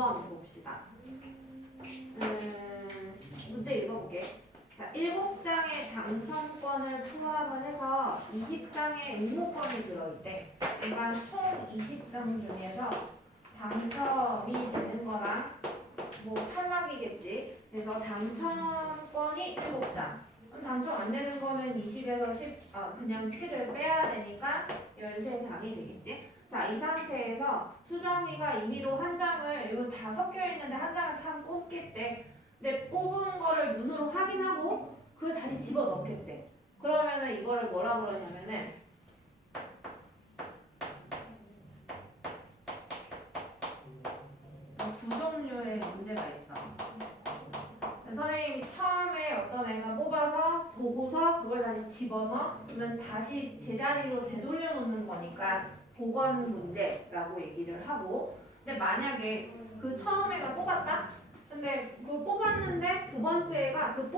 9번 봅시다. 문제 읽어볼게. 자, 7장의 당첨권을 포함을 해서 20장의 응모권이 들어있대. 그러니까 총 20장 중에서 당첨이 되는 거랑 뭐 탈락이겠지. 그래서 당첨권이 7장. 그럼 당첨 안 되는 거는 20에서 10, 그냥 7을 빼야 되니까 13장이 되겠지. 자, 이 상태에서 수정이가 임의로 한 장을, 이거 다 섞여 있는데 한 장을 참 뽑겠대. 근데 뽑은 거를 눈으로 확인하고 그걸 다시 집어 넣겠대. 그러면은 이거를 뭐라 그러냐면은 두 종류의 문제가 있어. 선생님이 처음에 어떤 애가 뽑아서 보고서 그걸 다시 집어넣어. 그러면 다시 제자리로 되돌려 놓는 거니까 복원 문제라고 얘기를 하고. 근데 만약에 그 처음 애가 뽑았다? 근데 그걸 뽑았는데 두 번째가 첫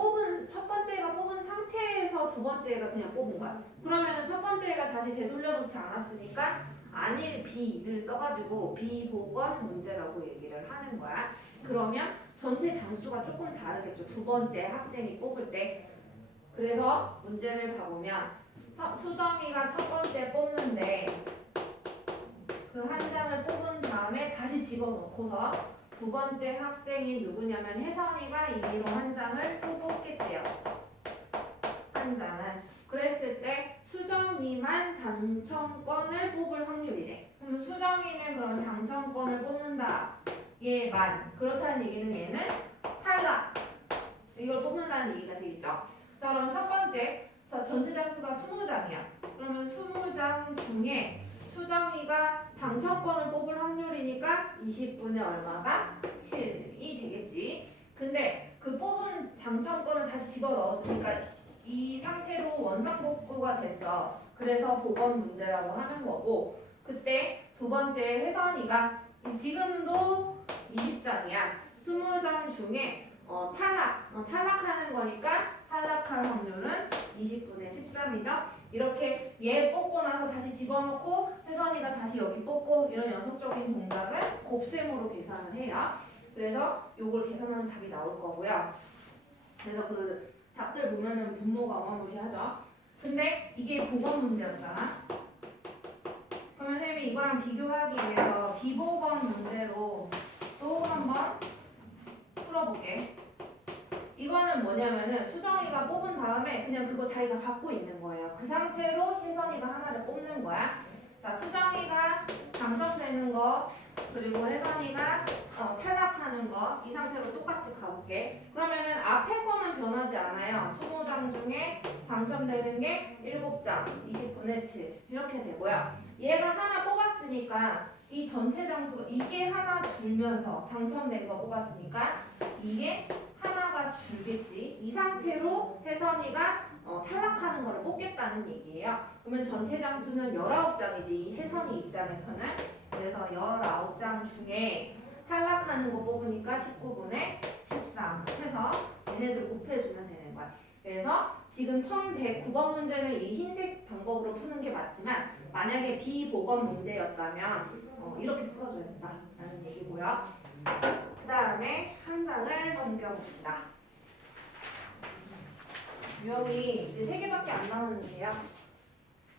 번째가 뽑은 상태에서 두 번째가 그냥 뽑은 거야. 그러면은 첫 번째가 다시 되돌려 놓지 않았으니까 안일 비를 써가지고 비복원 문제라고 얘기를 하는 거야. 그러면 전체 장수가 조금 다르겠죠. 두 번째 학생이 뽑을 때. 그래서 문제를 봐보면 수정이가 첫 번째 뽑는데 그 한 장을 뽑은 다음에 다시 집어넣고서 두 번째 학생이 누구냐면 혜선이가 임의로 한 장을 또 뽑겠대요. 한 장은. 그랬을 때 수정이만 당첨권을 뽑을 확률이래. 그럼 수정이는 그럼 당첨권을 뽑는다. 얘만. 그렇다는 얘기는 얘는 탈락. 이걸 뽑는다는 얘기가 되겠죠. 자, 그럼 첫 번째. 자, 전체 장수가 20장이야. 그러면 20장 중에 수정이가 당첨권을 뽑을 확률이니까 20분의 얼마가? 7이 되겠지. 근데 그 뽑은 당첨권을 다시 집어넣었으니까 이 상태로 원상복구가 됐어. 그래서 복원 문제라고 하는 거고, 그때 두 번째 혜선이가 지금도 20장이야. 20장 중에 탈락하는 거니까 탈락할 확률은 20분의 13이죠. 이렇게 얘 뽑고 나서 다시 집어넣고 혜선이가 다시 여기 뽑고 이런 연속적인 동작을 곱셈으로 계산을 해요. 그래서 요걸 계산하면 답이 나올 거고요. 그래서 그 답들 보면은 분모가 어마무시하죠. 근데 이게 복원 문제였잖아. 그러면 선생님이 이거랑 비교하기 위해서 비복원 문제로 또 한번 풀어볼게. 이거는 뭐냐면은 수정이가 뽑은 다음에 그냥 그거 자기가 갖고 있는 거예요. 그 상태로 혜선이가 하나를 뽑는 거야. 자, 수정이가 당첨되는 거 그리고 혜선이가 탈락하는 거 이 상태로 똑같이 가볼게. 그러면은 앞에 거는 변하지 않아요. 20장 중에 당첨되는 게 7장 20분의 7 이렇게 되고요. 얘가 하나 뽑았으니까 이 전체 장수가 이게 하나 줄면서 당첨된 거 뽑았으니까 이게 하나가 줄겠지. 이 상태로 혜선이가 탈락하는 거를 뽑겠다는 얘기예요. 그러면 전체 장수는 19장이지. 혜선이 입장에서는. 그래서 19장 중에 탈락하는 거 뽑으니까 19분의 13 해서 얘네들 곱해주면 되는 거야. 그래서 지금 1109번 문제는 이 흰색 방법으로 푸는 게 맞지만 만약에 비복원 문제였다면 이렇게 풀어줘야 된다라는 얘기고요. 그 다음에 한 장을 넘겨봅시다. 유형이 이제 3개밖에 안 나오는데요.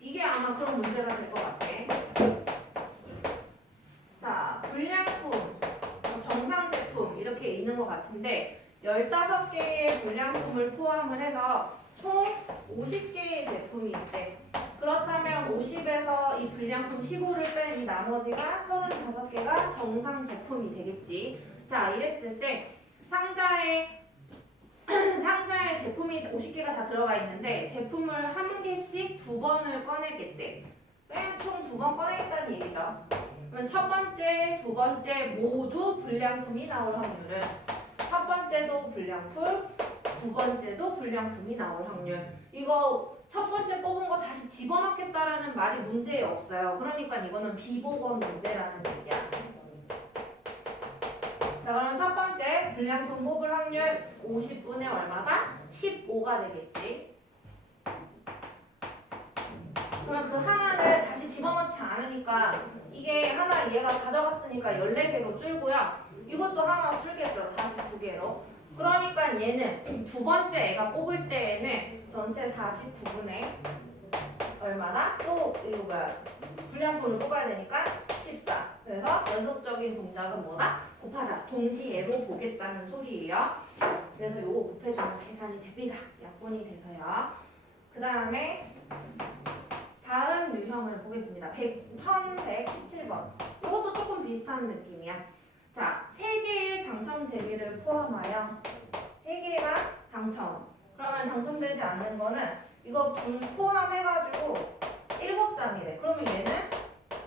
이게 아마 그런 문제가 될 것 같아. 자, 불량품, 정상 제품 이렇게 있는 것 같은데 15개의 불량품을 포함을 해서 총 50개의 제품이 있대. 그렇다면 50에서 이 불량품 15를 뺀 이 나머지가 35개가 정상 제품이 되겠지. 자, 이랬을 때 상자에 제품이 50개가 다 들어가 있는데 제품을 한 개씩 2번을 꺼내겠대. 총 2번 꺼내겠다는 얘기죠. 그러면 첫 번째, 두 번째 모두 불량품이 나올 확률은 첫 번째도 불량품, 두 번째도 불량품이 나올 확률. 이거 첫 번째 뽑은 거 다시 집어넣겠다라는 말이 문제에 없어요. 그러니까 이거는 비복원 문제라는 얘기야. 자, 그럼 첫 번째 불량품 뽑을 확률 50분의 얼마가? 15가 되겠지. 그러면 그 하나를 다시 집어넣지 않으니까 이게 하나 얘가 가져갔으니까 14개로 줄고요. 이것도 하나 줄겠죠. 49개로. 그러니까 얘는 두 번째 애가 뽑을 때에는 전체 49분의 얼마나? 또 이거 뭐야? 불량분을 뽑아야 되니까 14. 그래서 연속적인 동작은 뭐다? 곱하자. 동시에로 보겠다는 소리예요. 그래서 요거 곱해주면 계산이 됩니다. 약분이 돼서요. 그 다음에 다음 유형을 보겠습니다. 1117번. 이것도 조금 비슷한 느낌이야. 자, 3개의 당첨 재미를 포함하여 3개가 당첨. 그러면 당첨되지 않는 거는 이거 둘 포함해가지고 7장이래. 그러면 얘는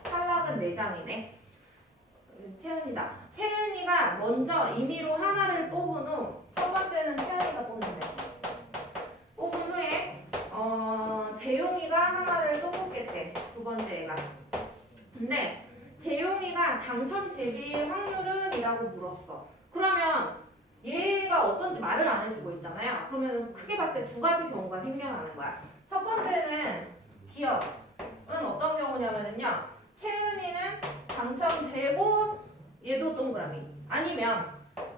탈락은 4장이네. 채은이다. 채은이가 먼저 임의로 하나를 뽑은 후 첫 번째는 채은이가 뽑는데 뽑은 후에 재용이가 하나를 또 뽑겠대. 두 번째 애가. 근데 재용이가 당첨 재비일 확률은? 이라고 물었어. 그러면 얘가 어떤지 말을 안 해주고 있잖아요. 그러면 크게 봤을 때 두 가지 경우가 생겨나는 거야. 첫 번째는 기억은 어떤 경우냐면요. 채은이는 당첨되고 얘도 동그라미. 아니면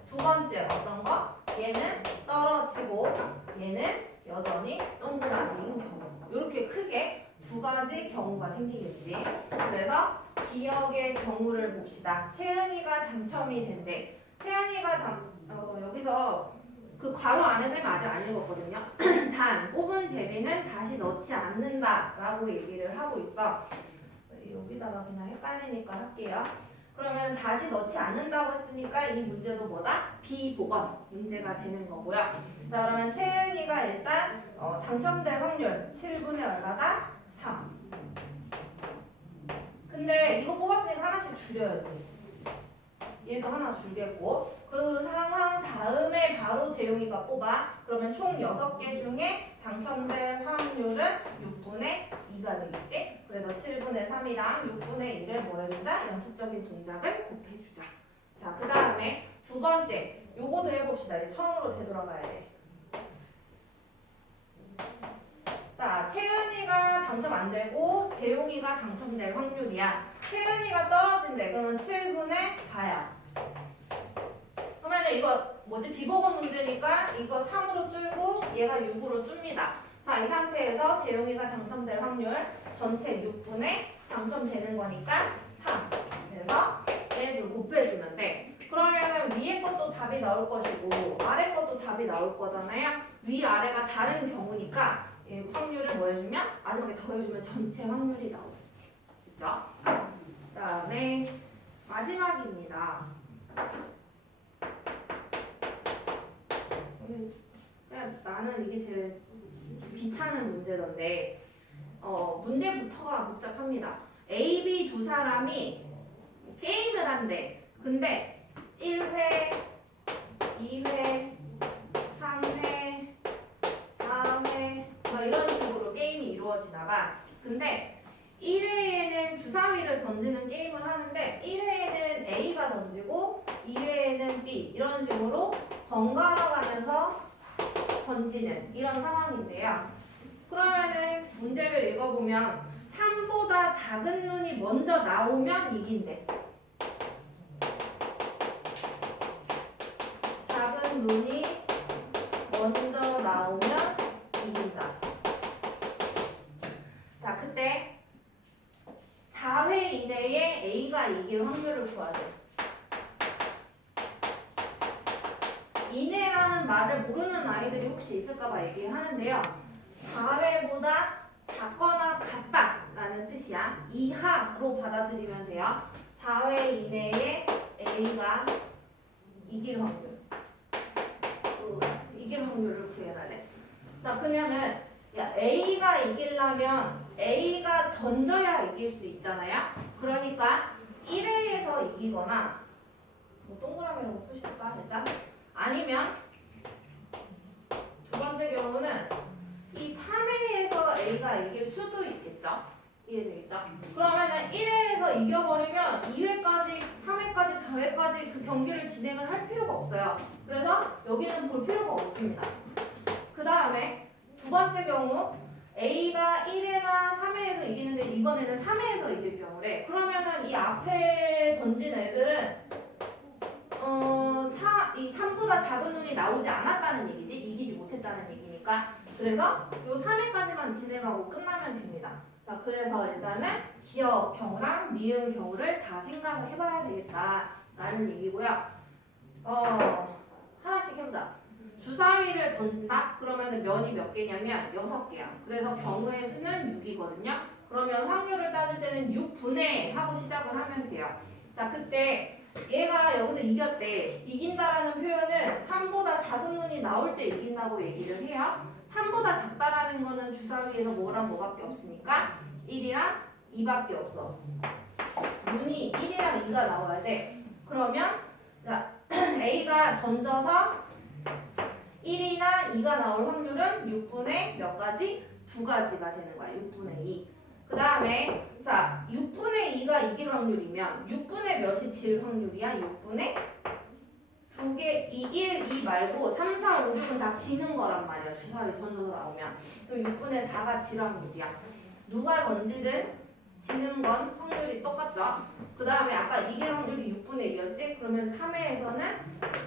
두 번째 어떤 거? 얘는 떨어지고 얘는 여전히 동그라미인 경우. 이렇게 크게 두 가지 경우가 생기겠지. 그래서 기억의 경우를 봅시다. 채은이가 당첨이 된대. 채은이가 여기서 그 괄호 안에 쌤 아직 안 읽었거든요. 단 뽑은 재미는 다시 넣지 않는다라고 얘기를 하고 있어. 여기다가 그냥 헷갈리니까 할게요. 그러면 다시 넣지 않는다고 했으니까 이 문제도 뭐다? 비보건 문제가 되는 거고요. 자, 그러면 채은이가 일단 당첨될 확률 7분의 얼마다? 3. 근데 이거 뽑았으니까 하나씩 줄여야지. 얘도 하나 줄겠고 그 상황 다음에 바로 재용이가 뽑아. 그러면 총 6개 중에 당첨될 확률은 6분의 2가 되겠지. 그래서 7분의 3이랑 6분의 2를 뭐 해주자? 연속적인 동작을 곱해주자. 자, 그 다음에 두 번째 요거도 해봅시다. 이제 처음으로 되돌아가야 돼. 자, 채은이가 당첨 안 되고 재용이가 당첨될 확률이야. 채은이가 떨어진대. 그러면 7분의 4야. 그러면 이거 뭐지? 비보건 문제니까 이거 3으로 줄고 얘가 6으로 줍니다. 자, 이 상태에서 재용이가 당첨될 확률 전체 6분의 당첨되는 거니까 3. 그래서 얘를 곱해주면 돼. 그러면 위에 것도 답이 나올 것이고 아래 것도 답이 나올 거잖아요. 위 아래가 다른 경우니까 확률을 뭐 해주면 마지막에 더해주면 전체 확률이 나오겠지. 그죠? 그 다음에 마지막입니다. 그냥 나는 이게 제일 귀찮은 문제던데 문제부터가 복잡합니다. A, B 두 사람이 게임을 한대. 근데 1회, 2회, 3회, 4회 뭐 이런 식으로 게임이 이루어지다가 근데 1회에는 주사위를 던지는 게임을 하는데 1회에는 A가 던지고 2회에는 B 이런 식으로 번갈아 가면서 던지는 이런 상황인데요. 그러면은 문제를 읽어보면 3보다 작은 눈이 먼저 나오면 이긴대. 작은 눈이 먼저 나오면 이긴다. 자, 그때 4회 이내에 A가 이길 확률을 구하래. 이내라는 말을 모르는 아이들이 혹시 있을까봐 얘기하는데요. 4회보다 작거나 같다라는 뜻이야. 이하로 받아들이면 돼요. 4회 이내에 A가 이길 확률. 이길 확률을 구해달래. 자, 그러면은 A가 이기려면 A가 던져야 이길 수 있잖아요. 그러니까 1회에서 이기거나 뭐 동그라미로 푸실까 일단 아니면 두 번째 경우는 이 3회에서 A가 이길 수도 있겠죠. 이해되겠죠? 그러면은 1회에서 이겨버리면 2회까지, 3회까지, 4회까지 그 경기를 진행을 할 필요가 없어요. 그래서 여기는 볼 필요가 없습니다. 그 다음에 두 번째 경우 A가 1회나 3회에서 이기는데 이번에는 3회에서 이길 경우래. 그러면은 이 앞에 던진 애들은 이 3보다 작은 눈이 나오지 않았다는 얘기지. 이기지 못했다는 얘기니까. 그래서 요 3회까지만 진행하고 끝나면 됩니다. 자, 그래서 일단은 기역 경우랑 니은 경우를 다 생각을 해봐야 되겠다라는 얘기고요. 하나씩 해보자. 주사위를 던진다? 그러면은 면이 몇 개냐면 6개야. 그래서 경우의 수는 6이거든요. 그러면 확률을 따질 때는 6분의 하고 시작을 하면 돼요. 자, 그때 얘가 여기서 이겼대. 이긴다라는 표현은 3보다 작은 눈이 나올 때 이긴다고 얘기를 해요. 3보다 작다라는 거는 주사위에서 뭐랑 뭐밖에 없으니까 1이랑 2밖에 없어. 눈이 1이랑 2가 나와야 돼. 그러면 자, A가 던져서 1이나 2가 나올 확률은 6분의 몇 가지? 2가지가 되는 거야. 6분의 2. 그 다음에 자 6분의 2가 이길 확률이면 6분의 몇이 질 확률이야? 6분의 2개, 2, 1, 2 말고 3, 4, 5, 6은 다 지는 거란 말이야. 주사위 던져서 나오면. 그럼 6분의 4가 질 확률이야. 누가 던지든 지는 건 확률이 똑같죠. 그 다음에 아까 이길 확률이 6분의 2였지? 그러면 3회에서는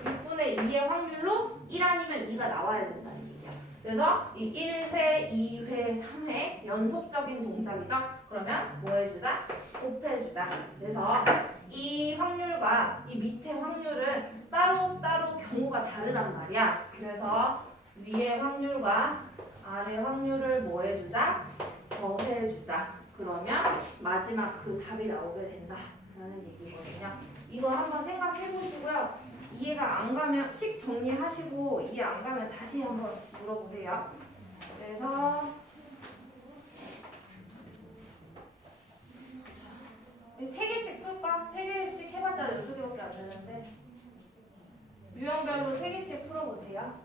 6분의 2의 확률로 1 아니면 2가 나와야 된다는 얘기야. 그래서 이 1회, 2회, 3회 연속적인 동작이죠? 그러면 뭐 해주자? 곱해주자. 그래서 이 확률과 이 밑에 확률은 따로따로 경우가 다르단 말이야. 그래서 위의 확률과 아래 확률을 뭐 해주자? 더해주자. 그러면 마지막 그 답이 나오게 된다라는 얘기거든요. 이거 한번 생각해 보시고요. 이해가 안 가면 식 정리하시고 이해 안 가면 다시 한번 물어보세요. 그래서 3개씩 풀까? 3개씩 해봤자 12개밖에 안 되는데 유형별로 3개씩 풀어보세요.